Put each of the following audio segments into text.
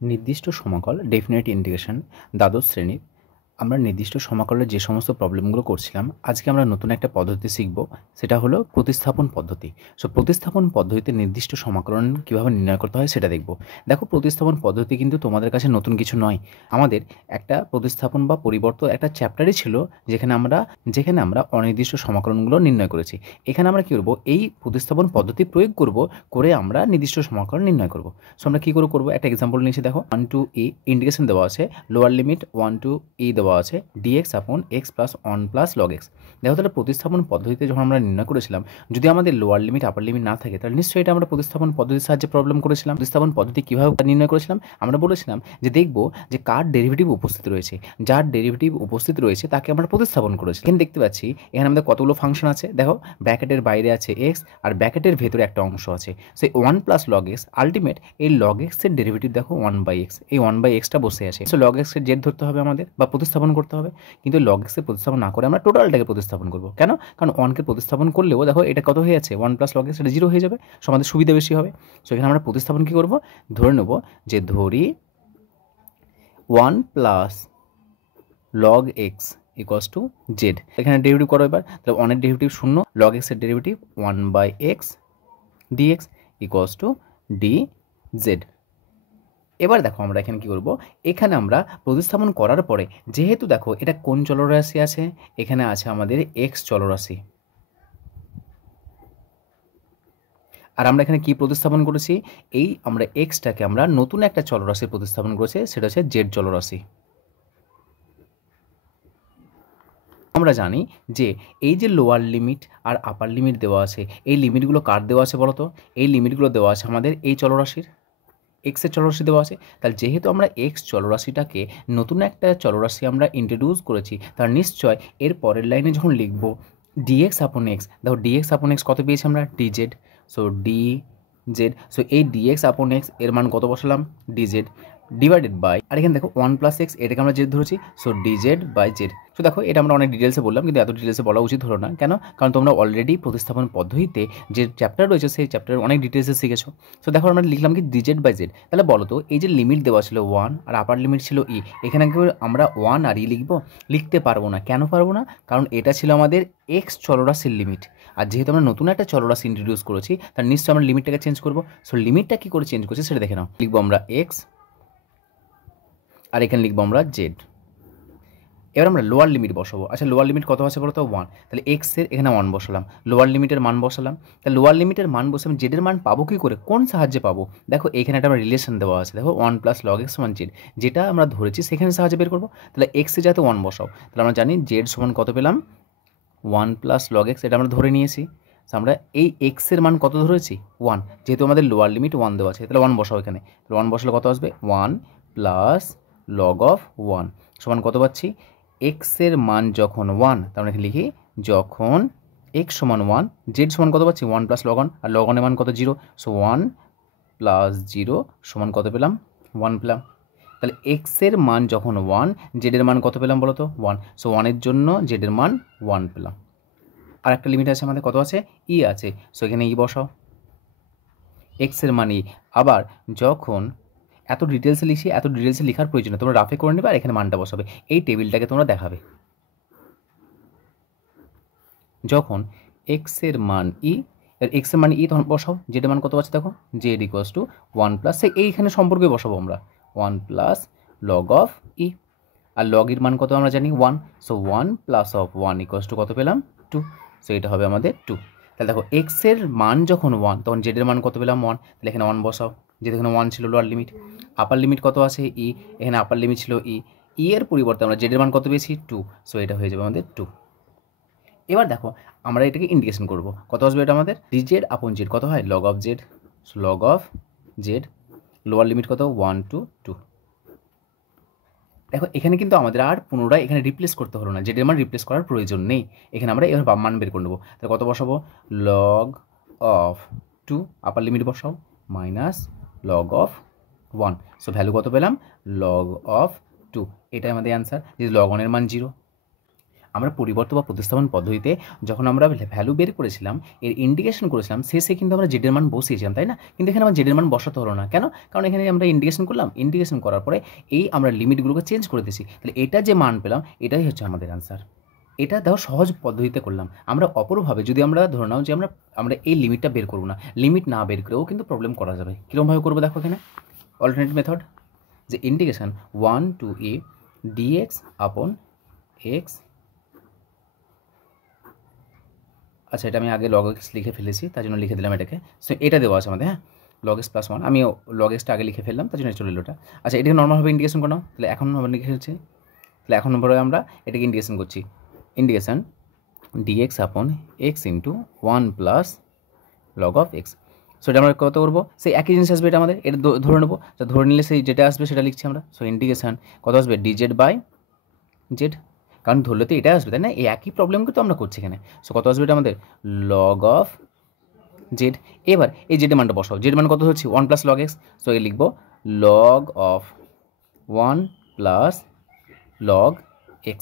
নির্দিষ্ট সমাকল definite integration দ্বাদশ শ্রেণীর আমরা নির্দিষ্ট সমাকলের যে সমস্ত প্রবলেমগুলো করছিলাম আজকে আমরা নতুন একটা পদ্ধতি শিখব, সেটা হলো প্রতিস্থাপন পদ্ধতি। সো প্রতিস্থাপন পদ্ধতিতে নির্দিষ্ট সমাকলন কীভাবে নির্ণয় করতে হয় সেটা দেখব। দেখো, প্রতিস্থাপন পদ্ধতি কিন্তু তোমাদের কাছে নতুন কিছু নয়। আমাদের একটা প্রতিস্থাপন বা পরিবর্তন একটা চ্যাপ্টারই ছিল যেখানে আমরা অনির্দিষ্ট সমাকলনগুলো নির্ণয় করেছি। এখানে আমরা কী করবো, এই প্রতিস্থাপন পদ্ধতি প্রয়োগ করে আমরা নির্দিষ্ট সমাকলন নির্ণয় করব। সো আমরা কী করবো, একটা এক্সাম্পল নিয়েছি। দেখো, 1 to e ইন্টিগ্রেশন দেওয়া আছে, লোয়ার লিমিট 1 to e দেওয়া আছে dx আপন x plus 1 plus log x। দেখো, তাহলে প্রতিস্থাপন পদ্ধতিতে যখন আমরা নির্ণয় করেছিলাম, যদি আমাদের লোয়ার লিমিট আপার লিমিট না থাকে তাহলে নিশ্চয়ই এটা আমরা প্রতিস্থাপন পদ্ধতির সাহায্যে প্রবলেম করেছিলাম। প্রতিস্থাপন পদ্ধতি কীভাবে নির্ণয় করেছিলাম, আমরা বলেছিলাম যে দেখব যে কার ডেরিভেটিভ উপস্থিত রয়েছে, যার ডেরিভেটিভ উপস্থিত রয়েছে তাকে আমরা প্রতিস্থাপন করেছি। এখানে দেখতে পাচ্ছি এখানে আমাদের কতগুলো ফাংশন আছে। দেখো, ব্র্যাকেটের বাইরে আছে x আর ব্র্যাকেটের ভেতরে একটা অংশ আছে, সেই 1 প্লাস log x। আলটিমেট এই log x এর ডেরিভেটিভ দেখো 1/x, এই 1/xটা বসে আছে। সো log x এর জেড ধরতে হবে আমাদের বা প্রতিস্থাপন করতে হবে, কিন্তু log x এর প্রতিস্থাপন না করে আমরা টোটালটাকে প্রতিস্থাপন করব। কেন? কারণ 1কে প্রতিস্থাপন করলেও দেখো এটা কত হয়ে যাচ্ছে, 1 প্লাস log x, এটা 0 হয়ে যাবে। সো আমাদের সুবিধা বেশি হবে। সো এখানে আমরা প্রতিস্থাপন কী করবো, ধরে নেব যে ধরি 1 plus log x equals to Z. এখানে ডেরিভেটিভ করো এবার, তাহলে 1 এর ডেরিভেটিভ 0, log x এর derivative 1/x dx equals to dz। এবার দেখো আমরা এখানে কী করব, এখানে আমরা প্রতিস্থাপন করার পরে যেহেতু দেখো এটা কোন চলরাশি আছে, এখানে আছে আমাদের x চলরাশি, আর আমরা এখানে কি প্রতিস্থাপন করেছি, এই আমরা এক্সটাকে আমরা নতুন একটা চলরাশির প্রতিস্থাপন করেছি, সেটা হচ্ছে জেড চলরাশি। আমরা জানি যে এই যে লোয়ার লিমিট আর আপার লিমিট দেওয়া আছে, এই লিমিটগুলো কার দেওয়া আছে বলো তো? এই লিমিটগুলো দেওয়া আছে আমাদের এই চলরাশির, এক্সের চলরাশি দেওয়া আছে। তাহলে যেহেতু আমরা এক্স চলরাশিটাকে নতুন একটা চলরাশি আমরা ইন্ট্রোডিউস করেছি, তার নিশ্চয় এর পরের লাইনে যখন লিখব ডিএক্স আপন এক্স, দেখো ডিএক্স আপন এক্স কত পেয়েছি আমরা, ডিজেড। সো ডিজেড, সো এই ডিএক্স আপন এক্স এর মান কত বসালাম, ডিজেড ডিভাইডেড বাই, আর এখানে দেখো 1 প্লাস এক্স, এটাকে আমরা জেড ধরেছি, so d z by z. So দেখো, এটা আমরা অনেক ডিটেলসে বললাম, কিন্তু এত ডিটেলসে বলা উচিত হলো না। কেন? কারণ তোমরা অলরেডি প্রতিস্থাপন পদ্ধতিতে যে চ্যাপ্টার রয়েছে সেই চ্যাপ্টারের অনেক ডিটেলসে শিখেছো। সো দেখো, আমরা লিখলাম কি ডিজেড বাই জেড। তাহলে বলো তো, এই যে লিমিট দেওয়া ছিল 1 আর আপার লিমিট ছিল ই, এখানে আমরা 1 আর ই লিখবো? লিখতে পারবো না। কেন পারবো না? কারণ এটা ছিল আমাদের এক্স চলরাশির লিমিট, আর যেহেতু আমরা নতুন একটা চলরাশি ইন্ট্রোডিউস করেছি, তার নিশ্চয়ই আমরা লিমিটটাকে চেঞ্জ করবো। সো লিমিটটা কী করে চেঞ্জ করছি সেটা দেখে নাও। লিখবো আমরা এক্স, আর এখানে লিখবো আমরা জেড। এবার আমরা লোয়ার লিমিট বসাবো। আচ্ছা, লোয়ার লিমিট কত আছে বলো তো, 1। তাহলে এক্সের এখানে 1 বসালাম, লোয়ার লিমিটের মান বসালাম। তাহলে লোয়ার লিমিটের মান বসে আমি জেডের মান পাবো কী করে, কোন সাহায্যে পাবো? দেখো, এখানে একটা আমার রিলেশন দেওয়া আছে, দেখো 1 প্লাস log x সমান জেড, যেটা আমরা ধরেছি সেখানে সাহায্যে বের করবো। তাহলে এক্সে যাতে 1 বসাও, তাহলে আমরা জানি জেড সমান কত পেলাম, 1 প্লাস log x, এটা আমরা ধরে নিয়েছি। আমরা এই এক্সের মান কত ধরেছি, 1। যেহেতু আমাদের লোয়ার লিমিট 1 দেওয়া আছে, তাহলে 1 বসাও এখানে। তাহলে 1 বসালে কত আসবে, 1 প্লাস log অফ 1 সমান কত পাচ্ছি, এক্সের মান যখন 1, তার মানে লিখি যখন এক্স সমান 1, জেড সমান কত পাচ্ছি, 1 প্লাস log 1, আর log 1 এর মান কত, 0। সো 1 প্লাস 0 সমান কত পেলাম, 1 পেলাম। তাহলে এক্সের মান যখন 1, জেডের মান কত পেলাম বলো তো, 1। সো 1 এর জন্য জেডের মান 1 পেলাম। আর একটা লিমিট আছে আমাদের, কত আছে, ই আছে। সো এখানে ই বসাও, এক্সের মান ই। আবার যখন এত ডিটেলসে লিখছি, এত ডিটেলসে লেখার প্রয়োজন তোমরা রাফে করে নেবে, আর এখানে মানটা বসাবে, এই টেবিলটাকে তোমরা দেখাবে। যখন এক্সের মান ই, এক্সের মান ই তখন বসাও, জেডের মান কত আছে দেখো, জেড ইকুয়ালস টু 1 প্লাস, এইখানে সম্পর্কে বসাবো আমরা 1 প্লাস লগ অফ ই, আর লগ এর মান কত আমরা জানি 1। So 1 plus of 1 equals to কত পেলাম, 2। সো এটা হবে আমাদের 2। তাহলে দেখো, এক্সের মান যখন 1, তখন জেডের মান কত পেলাম, 1। তাহলে এখানে 1 বসাও, যেহেতু এখানে 1 ছিল লোয়ার লিমিট। আপার লিমিট কত আছে, ই, এখানে আপার লিমিট ছিল ই, ই এর পরিবর্তে আমরা জেডের মান কত পেয়েছি, 2। সো এটা হয়ে যাবে আমাদের 2। এবার দেখো, আমরা এটাকে ইন্টিগ্রেশন করব, কত আসবে এটা আমাদের, ডিজেড আপন জেড কত হয়, log of Z. So log of Z, lower limit কত, 1 to 2। দেখো, এখানে কিন্তু আমাদের আর পুনরায় এখানে রিপ্লেস করতে হলো না, জেডের মান রিপ্লেস করার প্রয়োজন নেই। এখানে আমরা এবার মান বের করে নেবো। তাহলে কত বসাবো, লগ অফ 2, আপার লিমিট বসাও, minus log of 1। So value কত পেলাম, লগ অফ 2। এটাই আমাদের অ্যান্সার, যে লগ 1 এর মান 0। আমরা পরিবর্তন বা প্রতিস্থাপন পদ্ধতিতে যখন আমরা ভ্যালু বের করেছিলাম, এর ইন্ডিকেশন করেছিলাম, শেষে কিন্তু আমরা জেডের মান বসিয়েছিলাম, তাই না? কিন্তু এখানে আমার জেডের মান বসাতে হলো না, কেন? কারণ এখানে আমরা ইন্ডিকেশন করলাম, ইন্ডিকেশন করার পরে এই আমরা লিমিটগুলোকে চেঞ্জ করে দিয়েছি, তাহলে এটা যে মান পেলাম এটাই হচ্ছে আমাদের অ্যান্সার। এটা দেখো সহজ পদ্ধতিতে করলাম। আমরা অপরভাবে যদি আমরা ধরে নাও যে আমরা এই লিমিটটা বের করবো না, লিমিট না বের করেও কিন্তু প্রবলেম করা যাবে। কীরকমভাবে করবো দেখো এখানে অল্টারনেটিভ মেথড, যে ইন্টিগ্রেশন 1 to a dx আপন x, আচ্ছা এটা আমি আগে log x লিখে ফেলেছি, তার জন্য লিখে দিলাম এটাকে। সো এটা দেওয়া আছে আমাদের, হ্যাঁ, log x + 1, আমি log x টা আগে লিখে ফেললাম, তার জন্য চলে এলো ওটা। আচ্ছা এটাকে নর্মালভাবে ইন্টিগ্রেশন করো, তাহলে এখন আমরা লিখে ফেলছি, তাহলে এখন নম্বরে আমরা এটাকে ইন্টিগ্রেশন করছি, ইন্টিগ্রেশন dx আপন x into 1 plus log of x। So এটা আমরা কত করবো, সেই একই জিনিস আসবে, এটা আমাদের এটা ধরে নেবো, তো ধরে নিলে সেই যেটা আসবে সেটা লিখছি আমরা। সো ইন্টিগ্রেশন কত আসবে, dz বাই জেড, কারণ ধরলে তো এটা আসবে, তাই না? এই একই প্রবলেমকে তো আমরা করছি এখানে। সো কত আসবে এটা আমাদের, log of জেড। এবার এই জেডের মানটা বসাও, জেড মান কত হচ্ছে 1 প্লাস log x, সো এই লিখবো log of 1 plus log x।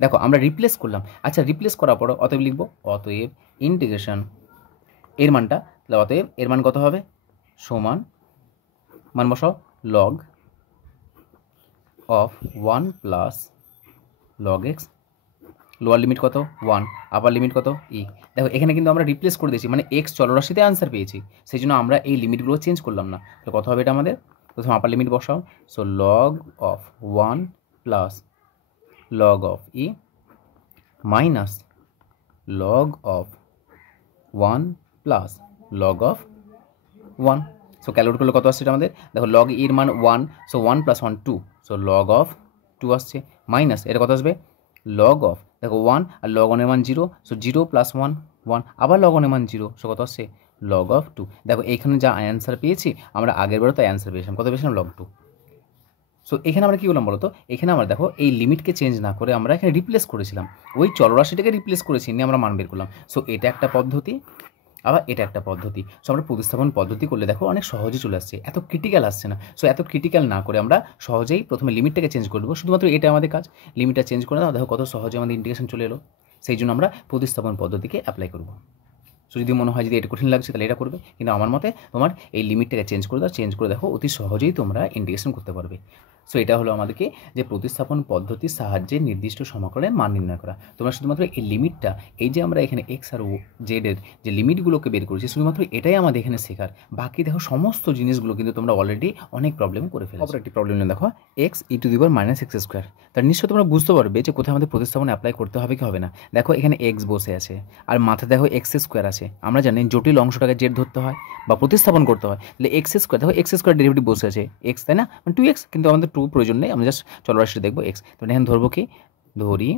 দেখো আমরা রিপ্লেস করলাম, আচ্ছা রিপ্লেস করার পর অতএব লিখবো, অতএব ইন্টিগ্রেশন এর মানটা, তাহলে অতএব এর মান কত হবে, সমান মান বসাও log of 1 plus log x, lower limit কত 1, আপার লিমিট কত ই। দেখো এখানে কিন্তু আমরা রিপ্লেস করে দিয়েছি, মানে এক্স চলরাশিতে আনসার পেয়েছি, সেই জন্য আমরা এই লিমিটগুলো চেঞ্জ করলাম না। তাহলে কত হবে এটা আমাদের, প্রথমে আপার লিমিট বসাও, so log of 1 plus log of E minus log of 1 plus log of 1। So calculate করলে কত আসছে এটা আমাদের, দেখো log এর মান 1, so 1 plus 1 2, so log of 2 আসছে, মাইনাস এটা কত আসবে log of, দেখো 1 আর log 1 এর মান 0, সো 0 প্লাস 1 1, আবার log 1 এর মান 0, সো কত আসছে log of 2। দেখো এইখানে যা অ্যান্সার পেয়েছি আমরা আগের বারও তাই অ্যান্সার পেয়েছিলাম, কত পেয়েছিলাম log 2। সো এখানে আমরা কী করলাম বলো তো, এখানে আমরা দেখো এই লিমিটকে চেঞ্জ না করে আমরা এখানে রিপ্লেস করেছিলাম, ওই চলরাশিটাকে রিপ্লেস করেছি, নিয়ে আমরা মান বের করলাম। সো এটা একটা পদ্ধতি, আবার এটা একটা পদ্ধতি। সো আমরা প্রতিস্থাপন পদ্ধতি করলে দেখো অনেক সহজে চলে আসছে, এত ক্রিটিক্যাল আসছে না। সো এত ক্রিটিক্যাল না করে আমরা সহজেই প্রথমে লিমিটটাকে চেঞ্জ করে দেবো, শুধুমাত্র এটা আমাদের কাজ, লিমিটটা চেঞ্জ করে দাও, দেখো কত সহজে আমাদের ইন্টিগ্রেশন চলে এলো। সেই জন্য আমরা প্রতিস্থাপন পদ্ধতিকে অ্যাপ্লাই করব। সো যদি মনে হয় যদি এটা কঠিন লাগছে তাহলে এটা করবে, কিন্তু আমার মতে তোমার এই লিমিটটাকে চেঞ্জ করে দাও, চেঞ্জ করে দেখো অতি সহজেই তোমরা ইন্টিগ্রেশন করতে পারবে। সো এটা হলো আমাদেরকে যে প্রতিস্থাপন পদ্ধতির সাহায্যে নির্দিষ্ট সমাকলনের মান নির্ণয় করা। তোমরা শুধুমাত্র এই লিমিটটা, এই যে আমরা এখানে এক্স আর জেডের যে লিমিটগুলোকে বের করেছি, শুধুমাত্র এটাই আমাদের এখানে শেখার, বাকি দেখো সমস্ত জিনিসগুলো কিন্তু তোমরা অলরেডি অনেক প্রবলেম করে ফেলেছো। অপর একটি প্রবলেম নিয়ে দেখো x E to the power minus x square, তার নিশ্চয় তোমরা বুঝতে পারবে যে কোথায় আমাদের প্রতিস্থাপন অ্যাপ্লাই করতে হবে কি হবে না। দেখো এখানে এক্স বসে আছে আর মাথায় দেখো এক্স স্কোয়ার আছে, আমরা জানি জটিল অংশটাকে জেড ধরতে হয় বা প্রতিস্থাপন করতে হয়, তাহলে এক্স স্কোয়ার, দেখো এক্স স্কোয়ার ডেরিভেটিভ বসে আছে এক্স, তাই না, মানে 2x, কিন্তু আমাদের 2 প্রয়োজন নেই, আমরা জাস্ট চলরাশিটা দেখবো এক্স। তো এখানে ধরবো কি, ধরি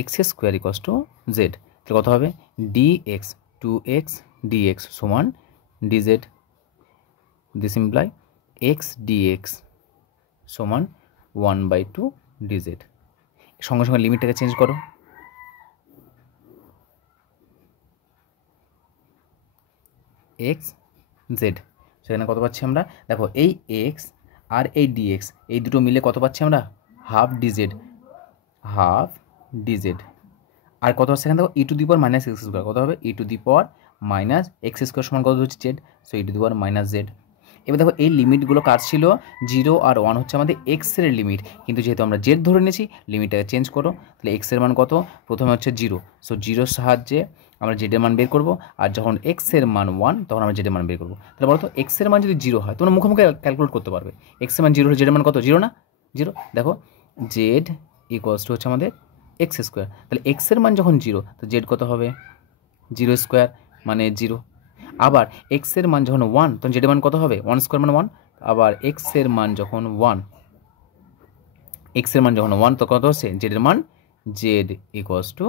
x square equals to Z, তাহলে কত হবে dx 2x dx সমান dz, this imply x dx সমান 1/2 dz। সঙ্গে সঙ্গে লিমিটটাকে চেঞ্জ করো, এক্স জেড, সেখানে কত পাচ্ছি আমরা, দেখো এই এক্স আর এই ডিএক্স এই দুটো মিলে কত পাচ্ছি আমরা, হাফ ডিজেড, হাফ ডিজেড। আর কত হচ্ছে এখানে দেখো e to the power minus x square, কত হবে e to the power minus x square সমান কত হচ্ছে z, so e to the power minus z. এবার দেখো এই লিমিটগুলো কার ছিল, 0 আর 1 হচ্ছে আমাদের এক্সের লিমিট, কিন্তু যেহেতু আমরা জেড ধরে নিয়েছি লিমিটটাকে চেঞ্জ করো, তাহলে এক্সের মান কত, প্রথমে হচ্ছে 0, সো 0 সাহায্যে আমরা জেডের মান বের করবো, আর যখন এক্সের মান 1 তখন আমরা জেডের মান বের করবো। তাহলে বলো তো এক্সের মান যদি 0 হয় তোমরা মুখোমুখি ক্যালকুলেট করতে পারবে, এক্সের মান 0 হলে জেডের মান কত, 0 না, 0। দেখো জেড ইকুয়ালস টু হচ্ছে আমাদের এক্স স্কোয়ার, তাহলে এক্সের মান যখন 0 তো জেড কত হবে 0 স্কোয়ার মানে 0, আবার এক্সের মান যখন 1 তখন জেডের মান কত হবে 1 স্কোয়ার মানে 1, আবার এক্সের মান যখন 1, এক্সের মান যখন 1 তো কত হচ্ছে জেডের মান, জেড ইকুয়ালস টু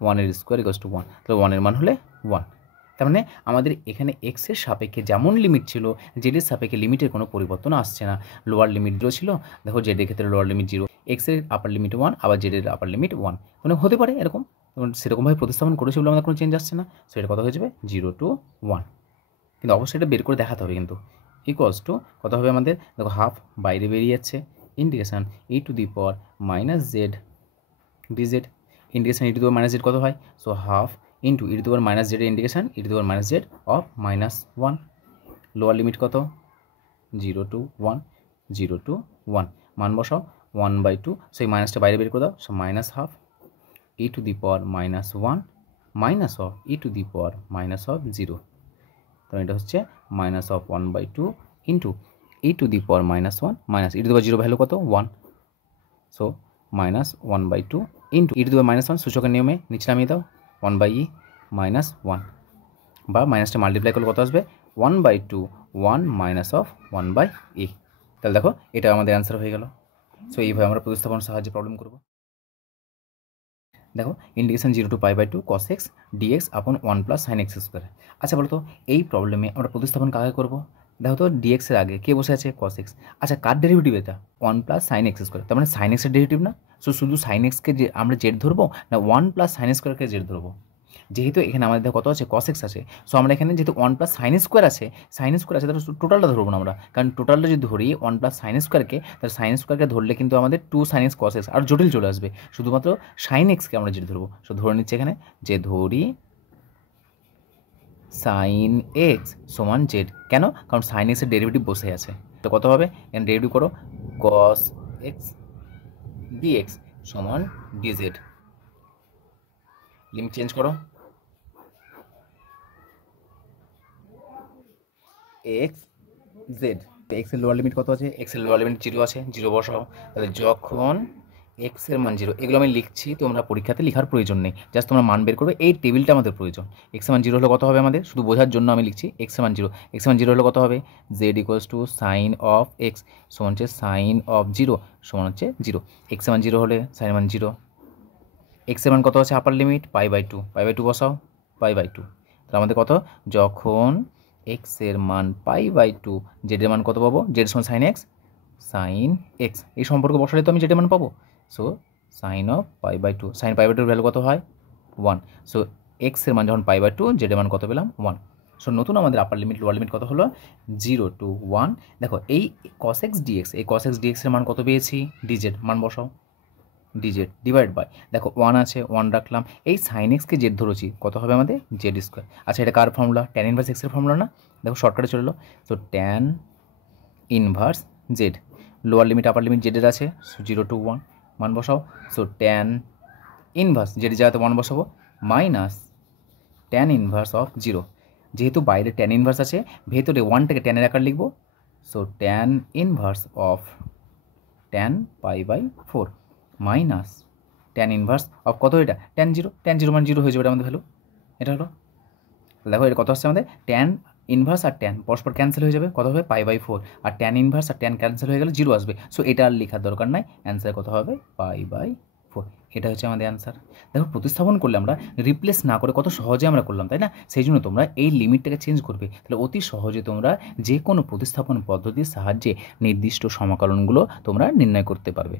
1 এর স্কোয়ার ইকুয়ালস টু 1, তাহলে 1 এর মান হলে 1। তার মানে আমাদের এখানে এক্সের সাপেক্ষে যেমন লিমিট ছিল জেডের সাপেক্ষে লিমিটের কোনো পরিবর্তন আসছে না, লোয়ার লিমিট 0 ছিল, দেখো জেডের ক্ষেত্রে লোয়ার লিমিট 0, এক্সের আপার লিমিট 1, আবার জেডের আপার লিমিট 1, মানে হতে পারে এরকম, সেরকমভাবে প্রতিস্থাপন করেছে বলে আমাদের কোনো চেঞ্জ আসছে না, সো এটা কত হয়ে যাবে 0 to 1, কিন্তু অবশ্যই এটা বের করে দেখাতে হবে কিন্তু। ইকুয়ালস টু কত হবে আমাদের, দেখো হাফ বাইরে বেরিয়ে যাচ্ছে, integration E to the power minus Z DZ, integration E to the power minus Z কত হয়, so half into e to the power minus Z integration E to the power minus Z of -1, lower limit কত 0 to 1, 0 to 1, মান বসাও 1/2, সেই মাইনাসটা বাইরে বের করে দাও, so minus half e to the power -1 minus of e to the power minus of 0, তো এটা হচ্ছে minus of 1/2 into e to the power -1 minus e to the power 0 value কত 1, so minus 1/2 into e to the power -1 সূচকের নিয়মে নিচে নামিয়ে দাও 1/e -1, বা মাইনাসটা মাল্টিপ্লাই করলে কত আসবে 1/2 1 মাইনাস অফ 1/e। তাহলে দেখো এটা আমাদের অ্যান্সার হয়ে গেল। সো এইভাবে আমরা প্রতিস্থাপন সাহায্যে প্রবলেম করব। দেখো integration 0 to π/2 cos x dx আপন 1 প্লাস সাইন এক্স স্কোয়ার। আচ্ছা বলো তো এই প্রবলেমে আমরা প্রতিস্থাপন কাকে করব? দেখো তো dx এর আগে কে বসে আছে cos x, আচ্ছা কার ডেরিভেটিভ এটা 1 প্লাস সাইন এক্স স্কোয়ার, তার মানে সাইন এক্সের ডেরিভেটিভ না, সো শুধু সাইন এক্সকে যে আমরা জেড ধরবো না 1 প্লাস সাইন স্কোয়ারকে জেড ধরবো? যেহেতু এখানে আমাদের কত আছে cos x আছে, সো আমরা এখানে যেহেতু 1 প্লাস সাইন স্কোয়ার আছে তাহলে টোটালটা ধরবো না আমরা, কারণ টোটালটা যদি ধরি 1 প্লাস সাইন স্কোয়ারকে, তাহলে সাইন স্কোয়ারকে ধরলে কিন্তু আমাদের 2 সাইন এক্স cos x আর জটিল চলে আসবে, শুধুমাত্র সাইন এক্সকে আমরা যেটা ধরবো। সো ধরে নিচ্ছে এখানে যে ধরি সাইন এক্স সমান জেড, কেন? কারণ সাইন এক্সের ডেরিভেটিভ বসে আছে, তো কত হবে এখানে ডেরিভেটিভ করো cos x dx সমান dz, লিমিট চেঞ্জ করো এক্স জেড, এক্স এর লোয়ার লিমিট কত আছে, এক্স এর লোয়ার লিমিট 0 আছে, 0 বসাও, তাহলে যখন এক্স এর মান 0, এগুলো আমি লিখছি তোমরা পরীক্ষাতে লেখার প্রয়োজন নেই, জাস্ট তোমরা মান বের করবে, এই টেবিলটা আমাদের প্রয়োজন। এক্স এর মান 0 হলে কত হবে আমাদের, শুধু বোঝার জন্য আমি লিখছি এক্স এর মান 0, এক্স এর মান 0 হলে কত হবে z equals to sine of x সমান হচ্ছে সাইন অফ 0 সমান হচ্ছে 0, এক্স এর মান 0 হলে সাইন মান 0, এক্স এর মান কত আছে আপার লিমিট π/2 বসাও π/2, তাহলে আমাদের কত যখন এক্স এর মান π/2 জেড এর মান কত পাবো, জেড সমান সাইন এক্স, এই সম্পর্ক বসালে তো আমি জেড এর মান পাবো, so sine of π/2, sine π/2 value কত হয় 1, সো এক্স এর মান যখন π/2 জেড এর মান কত পেলাম 1, সো নতুন আমাদের আপার লিমিট লোয়ার লিমিট কত হলো 0 to 1, দেখো এই cos x dx, এই cos x dx এর মান কত পেয়েছি dz, মান বসাও ডিজেড ডিভাইড বাই, দেখো 1 আছে 1 রাখলাম, এই সাইন এক্সকে জেড ধরেছি কত হবে আমাদের জেড স্কোয়ার। আচ্ছা এটা কার ফর্মুলা, ট্যান ইনভার্স এক্সের ফর্মুলা না, দেখো শর্টকাটে চলে এলো, so tan inverse z, lower limit upper limit জেডের আছে 0 to 1, মান বসাও, সো ট্যান ইনভার্স জেডের জায়গাতে 1 বসাবো মাইনাস ট্যান ইনভার্স অফ 0, যেহেতু বাইরে ট্যান ইনভার্স আছে ভেতরে 1টাকে ট্যানের আকার লিখবো, so tan inverse of tan π/4 minus tan inverse of কত এটা ট্যান 0 মান 0 হয়ে যাবে আমাদের ভ্যালু, এটা হলো দেখো এটা কত আসছে আমাদের ট্যান ইনভার্স আর ট্যান পরস্পর ক্যান্সেল হয়ে যাবে, কত হবে π/4, আর ট্যান ইনভার্স আর ট্যান ক্যান্সেল হয়ে গেলে 0 আসবে, সো এটা আর লেখার দরকার নাই, অ্যান্সার কত হবে π/4, এটা হচ্ছে আমাদের অ্যান্সার। দেখো প্রতিস্থাপন করলে আমরা রিপ্লেস না করে কত সহজে আমরা করলাম, তাই না? সেই জন্য তোমরা এই লিমিটটাকে চেঞ্জ করবে, তাহলে অতি সহজে তোমরা যে কোনো প্রতিস্থাপন পদ্ধতির সাহায্যে নির্দিষ্ট সমাকলনগুলো তোমরা নির্ণয় করতে পারবে।